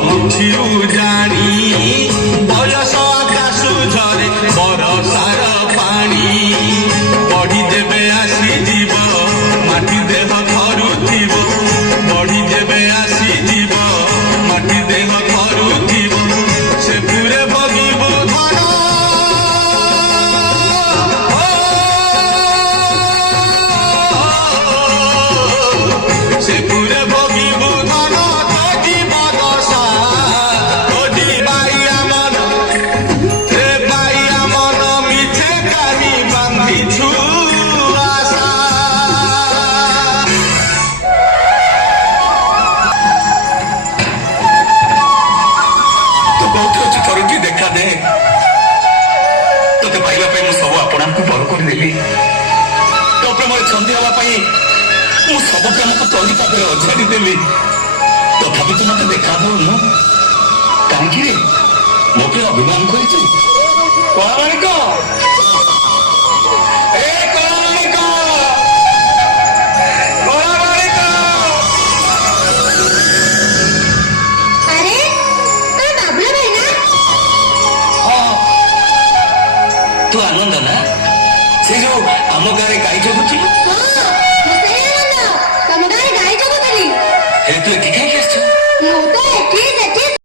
ବୁଝିବୁ ଜାଣି ବୟସ ଆକାଶ ଝରେ ବରଷାର ପାଣି ବଢି ଯେବେ ଆସିଯିବ ମାଟି ଦେହ ଥରୁଥିବ ବଢି ଯେବେ ଆସିଯିବ ମାଟି ଦେହ ଥରୁଥିବ ସେ ପୁରେ ବଗିବ ଧନ ସେ ପୁରେ ବଗିବ ଧନ ଖୋଜିବ ଦଶା ଖୋଜି ବାଇଆ ମନ ରେ ବାଇଆ ମନ ମିଛେ କାନି ବାନ୍ଧିଛୁ ଆଶା। ତୁ କୋଉଠି ଅଛୁ ଥରୁଟି ଦେଖା ଦେ ତୋତେ ପାଇବା ପାଇଁ ମୁଁ ସବୁ ଆପଣାଙ୍କୁ ବଳ କରିଦେଲି ତୋ ପ୍ରେମରେ ଛନ୍ଦି ହେବା ପାଇଁ ମୁଁ ସବୁ ପ୍ରେମକୁ ତଳି ପାଖରେ ଅଝାଡ଼ି ଦେଲି ତଥାପି ତୁ ମତେ ଦେଖା ଦଉନୁ କାହିଁକି ରେ ମୋ ପାଇଁ ଅଭିମାନ କରିଛୁ କଣ अरे तुम्हें बाबला भाई ना ତୁ ଆନନ୍ଦ ନା ସେ ଯୋଉ ଆମ ଗାଁରେ ଗାଈ ଜଗୁଛି हाँ मुझे आनंद तुम गाय गाय जगत ତୁ ଏଠି କାହିଁକି ଆସିଛୁ ମୁଁ ତ ଏଠି